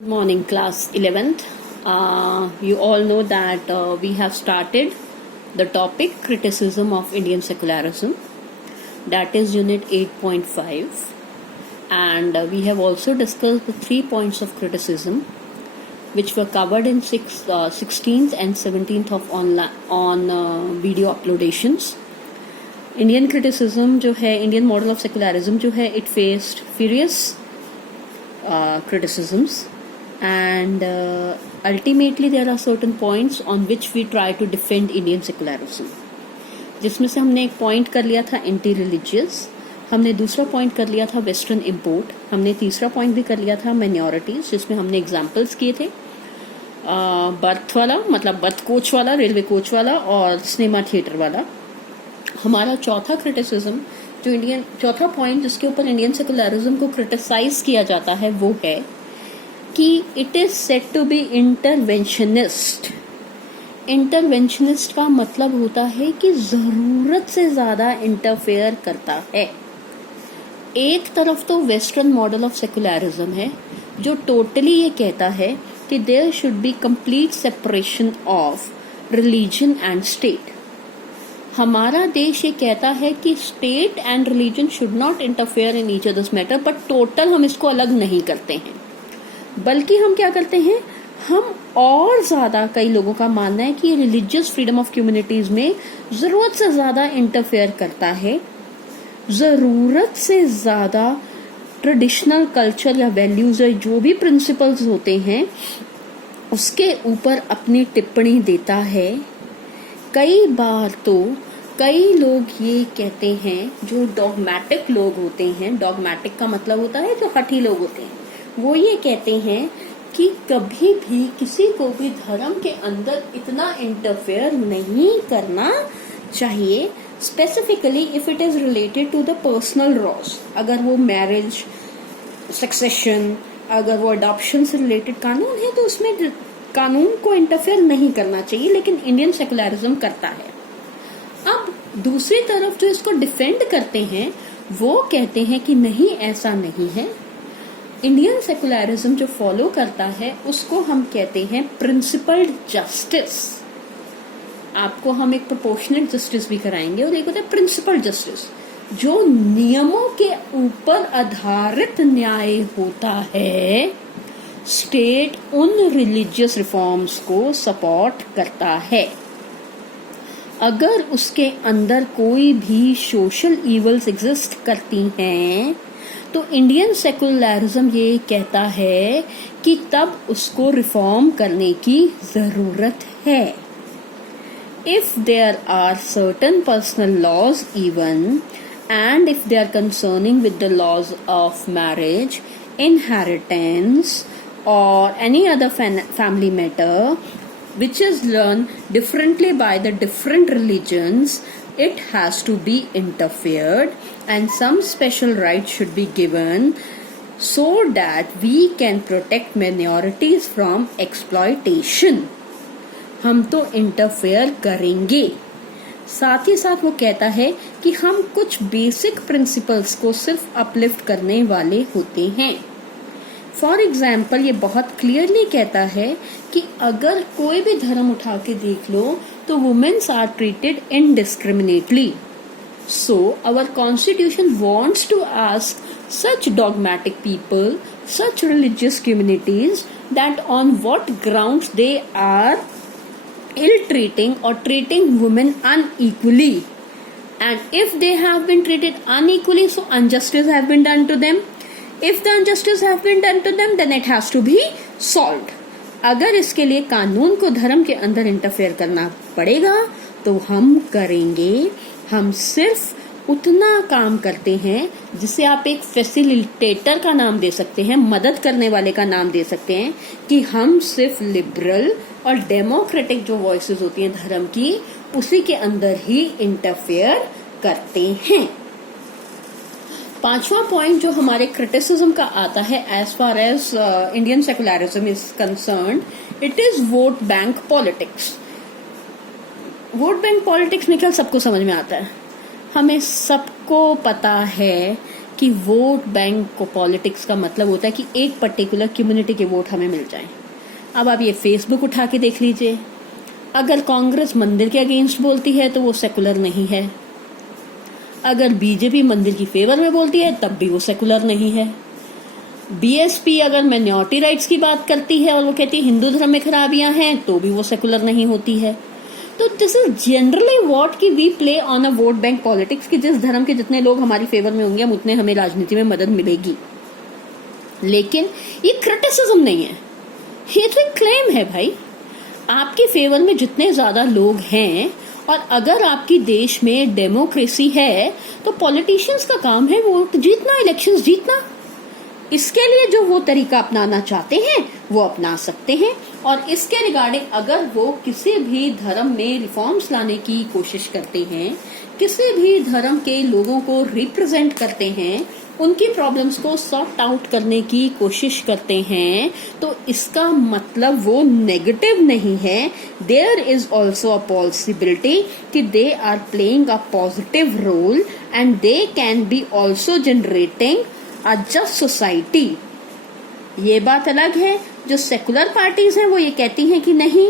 Good morning, class 11th. You all know that we have started the topic criticism of Indian secularism, that is unit 8.5, and we have also discussed the 3 points of criticism which were covered in 16th and 17th of on video uploadations. Indian criticism जो है, Indian model of secularism जो है, it faced furious criticisms, and ultimately there are certain points on which we try to defend Indian secularism. जिसमें से हमने एक point कर लिया था एंटी रिलीजियस, हमने दूसरा पॉइंट कर लिया था वेस्टर्न इम्पोर्ट, हमने तीसरा पॉइंट भी कर लिया था माइनॉरिटीज, जिसमें हमने एग्जाम्पल्स किए थे बर्थ वाला, मतलब बर्थ कोच वाला, रेलवे कोच वाला और सिनेमा थिएटर वाला. हमारा चौथा क्रिटिसिज्म चौथा पॉइंट जिसके ऊपर इंडियन सेकुलरिज्म को क्रिटिसाइज किया जाता है वो है कि it is said to be interventionist. Interventionist का मतलब होता है कि जरूरत से ज्यादा इंटरफेयर करता है. एक तरफ तो वेस्टर्न मॉडल ऑफ सेकुलरिज्म है जो टोटली ये कहता है कि there should be complete separation of religion and state. हमारा देश ये कहता है कि state and religion should not interfere in each other's matter, but total हम इसको अलग नहीं करते हैं, बल्कि हम क्या करते हैं, हम और ज्यादा, कई लोगों का मानना है कि रिलीजियस फ्रीडम ऑफ कम्युनिटीज में जरूरत से ज्यादा इंटरफेयर करता है, जरूरत से ज्यादा ट्रेडिशनल कल्चर या वैल्यूज या जो भी प्रिंसिपल्स होते हैं उसके ऊपर अपनी टिप्पणी देता है. कई बार तो कई लोग ये कहते हैं, जो डॉगमैटिक लोग होते हैं, डॉगमैटिक का मतलब होता है जो हठी लोग होते हैं, वो ये कहते हैं कि कभी भी किसी को भी धर्म के अंदर इतना इंटरफेयर नहीं करना चाहिए, specifically if it is related to the personal laws. अगर वो मैरिज, सक्सेशन, अगर वो अडॉप्शन से रिलेटेड कानून है तो उसमें कानून को इंटरफेयर नहीं करना चाहिए, लेकिन इंडियन सेकुलरिज्म करता है. अब दूसरी तरफ जो इसको डिफेंड करते हैं वो कहते हैं कि नहीं, ऐसा नहीं है. इंडियन सेकुलरिज्म जो फॉलो करता है उसको हम कहते हैं प्रिंसिपल्ड जस्टिस. आपको हम एक प्रोपोर्शनेट जस्टिस भी कराएंगे और एक होता है प्रिंसिपल्ड जस्टिस, जो नियमों के ऊपर आधारित न्याय होता है. स्टेट उन रिलीजियस रिफॉर्म्स को सपोर्ट करता है. अगर उसके अंदर कोई भी सोशल इवल्स एग्जिस्ट करती हैं तो इंडियन सेकुलरिज्म ये कहता है कि तब उसको रिफॉर्म करने की जरूरत है. If there are certain personal laws even, and if they are concerning with the laws of marriage, inheritance or any other family matter which is learned differently by the different religions, it has to be interfered and some special rights should be given so that we can protect minorities from exploitation. हम तो interfere करेंगे. साथ ही साथ वो कहता है कि हम कुछ बेसिक प्रिंसिपल्स को सिर्फ अपलिफ्ट करने वाले होते हैं. फॉर एग्जाम्पल, ये बहुत क्लियरली कहता है कि अगर कोई भी धर्म उठा के देख लो तो women's are treated indiscriminately. So our constitution wants to ask such dogmatic people, such religious communities, that on what grounds they are ill treating or treating women unequally, and if they have been treated unequally, so injustice have been done to them. If the injustice have been done to them, then it has to be solved. अगर इसके लिए कानून को धर्म के अंदर interfere करना पड़ेगा तो हम करेंगे. हम सिर्फ उतना काम करते हैं जिसे आप एक फैसिलिटेटर का नाम दे सकते हैं, मदद करने वाले का नाम दे सकते हैं, कि हम सिर्फ लिबरल और डेमोक्रेटिक जो वॉइसेस होती हैं धर्म की, उसी के अंदर ही इंटरफेयर करते हैं. पांचवा पॉइंट जो हमारे क्रिटिसिज्म का आता है as far as Indian secularism is concerned, it is vote bank politics. Vote bank politics में क्या सबको समझ में आता है. हमें सबको पता है कि वोट बैंक को पॉलिटिक्स का मतलब होता है कि एक पर्टिकुलर कम्युनिटी के वोट हमें मिल जाएं। अब आप ये फेसबुक उठा के देख लीजिए, अगर कांग्रेस मंदिर के अगेंस्ट बोलती है तो वो सेकुलर नहीं है, अगर बीजेपी मंदिर की फेवर में बोलती है तब भी वो सेकुलर नहीं है, बीएसपी अगर माइनॉरिटी राइट्स की बात करती है और वो कहती है हिंदू धर्म में खराबियां हैं तो भी वो सेकुलर नहीं होती है। तो दिस इज जनरली व्हाट की we play on a vote bank politics, कि जिस धर्म के जितने लोग हमारी फेवर में होंगे हम उतने हमें राजनीति में मदद मिलेगी। लेकिन ये क्रिटिसिज्म नहीं है, ये तो एक क्लेम है भाई। आपके फेवर में जितने ज्यादा लोग हैं और अगर आपकी देश में डेमोक्रेसी है तो पॉलिटिशियंस का काम है वोट जीतना, इलेक्शंस जीतना। इसके लिए जो वो तरीका अपनाना चाहते हैं वो अपना सकते हैं। और इसके रिगार्डिंग अगर वो किसी भी धर्म में रिफॉर्म्स लाने की कोशिश करते हैं, किसी भी धर्म के लोगों को रिप्रेजेंट करते हैं, उनकी प्रॉब्लम्स को सॉर्ट आउट करने की कोशिश करते हैं, तो इसका मतलब वो नेगेटिव नहीं है। There is also a possibility कि they are playing a positive role and they can be also generating a just society. ये बात अलग है। जो सेकुलर पार्टीज हैं वो ये कहती हैं कि नहीं,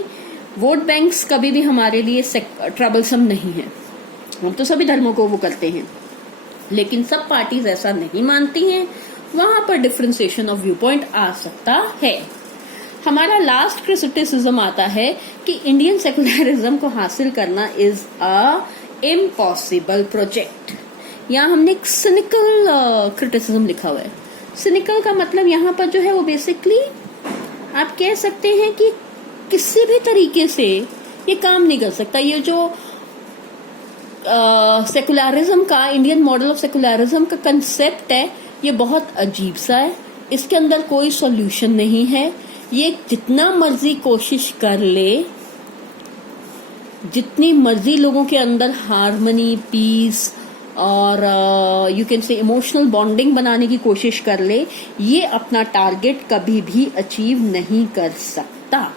वोट बैंक्स कभी भी हमारे लिए ट्रबलसम नहीं है, हम तो सभी धर्मों को वो करते हैं। लेकिन सब पार्टीज ऐसा नहीं मानती हैं, वहां पर डिफरेंशिएशन ऑफ व्यू पॉइंट आ सकता है। हमारा लास्ट क्रिटिसिज्म आता है कि इंडियन सेकुलरिज्म को हासिल करना इज अ इम्पॉसिबल प्रोजेक्ट। यहाँ हमने एक सिनिकल क्रिटिसिज्म लिखा हुआ है। सिनिकल का मतलब यहाँ पर जो है वो बेसिकली आप कह सकते हैं कि किसी भी तरीके से ये काम नहीं कर सकता। ये जो सेकुलरिज्म का, इंडियन मॉडल ऑफ सेकुलरिज्म का कंसेप्ट है, ये बहुत अजीब सा है। इसके अंदर कोई सॉल्यूशन नहीं है। ये जितना मर्जी कोशिश कर ले, जितनी मर्जी लोगों के अंदर हार्मनी, पीस और you can say emotional bonding बनाने की कोशिश कर ले, ये अपना टारगेट कभी भी अचीव नहीं कर सकता।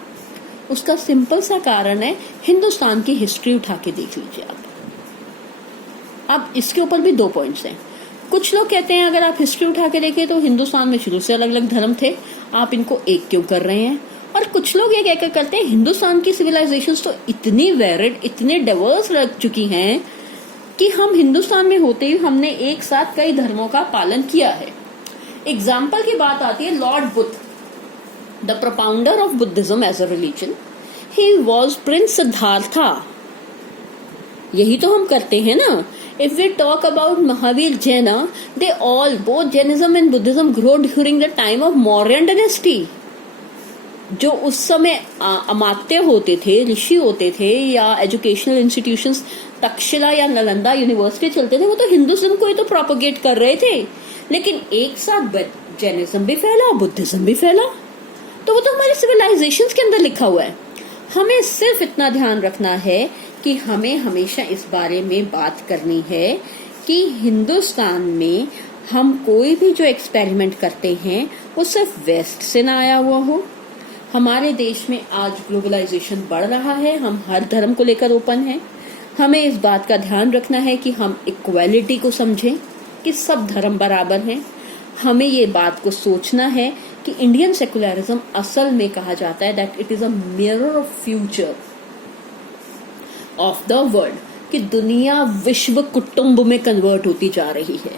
उसका सिंपल सा कारण है, हिंदुस्तान की हिस्ट्री उठा के देख लीजिए आप। अब इसके ऊपर भी 2 पॉइंट्स हैं। कुछ लोग कहते हैं अगर आप हिस्ट्री उठा के देखें तो हिंदुस्तान में शुरू से अलग अलग धर्म थे, आप इनको एक क्यों कर रहे हैं। और कुछ लोग ये कहकर करते हैं हिंदुस्तान की सिविलाइजेशंस तो इतनी वेरिड, इतने डाइवर्स रह चुकी हैं कि हम हिंदुस्तान में होते ही हमने एक साथ कई धर्मों का पालन किया है। एग्जाम्पल की बात आती है lord Buddha, the propounder of Buddhism as a religion, he was prince Siddhartha. यही तो हम करते हैं ना। If we talk about Mahavir Jaina, they all, both Jainism and Buddhism grew during the time of Mauryan dynasty. जो उस समय अमात्य होते थे, ऋषि होते थे, या एजुकेशनल इंस्टीट्यूशंस तक्षशिला या नालंदा यूनिवर्सिटी चलते थे, वो तो हिंदुइज्म को ही तो प्रोपोगेट कर रहे थे। लेकिन एक साथ जैनिज्म भी फैला, बुद्धिज्म भी फैला, तो वो तो हमारे सिविलाइजेशंस के अंदर लिखा हुआ है। हमें सिर्फ इतना ध्यान रखना है कि हमें हमेशा इस बारे में बात करनी है कि हिंदुस्तान में हम कोई भी जो एक्सपेरिमेंट करते हैं वो सिर्फ वेस्ट से ना आया हुआ हो। हमारे देश में आज ग्लोबलाइजेशन बढ़ रहा है, हम हर धर्म को लेकर ओपन हैं। हमें इस बात का ध्यान रखना है कि हम इक्वालिटी को समझें कि सब धर्म बराबर हैं। हमें ये बात को सोचना है कि इंडियन सेकुलरिज्म असल में कहा जाता है that it is a mirror of future of the world, कि दुनिया विश्व कुटुंब में कन्वर्ट होती जा रही है,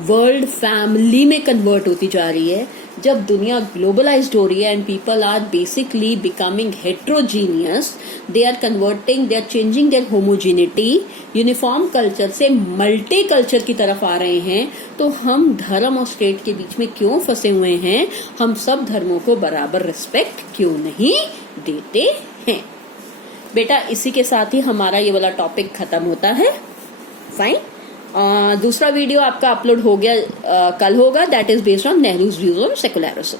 वर्ल्ड फैमिली में कन्वर्ट होती जा रही है। जब दुनिया ग्लोबलाइज्ड हो रही है and people are basically becoming heterogeneous, they are converting, they are changing their homogeneity, uniform culture से मल्टी कल्चर की तरफ आ रहे हैं, तो हम धर्म और स्टेट के बीच में क्यों फंसे हुए हैं? हम सब धर्मों को बराबर रिस्पेक्ट क्यों नहीं देते हैं? बेटा, इसी के साथ ही हमारा ये वाला टॉपिक खत्म होता है। फाइन। दूसरा वीडियो आपका अपलोड हो गया, कल होगा, that is based on Nehru's views on secularism.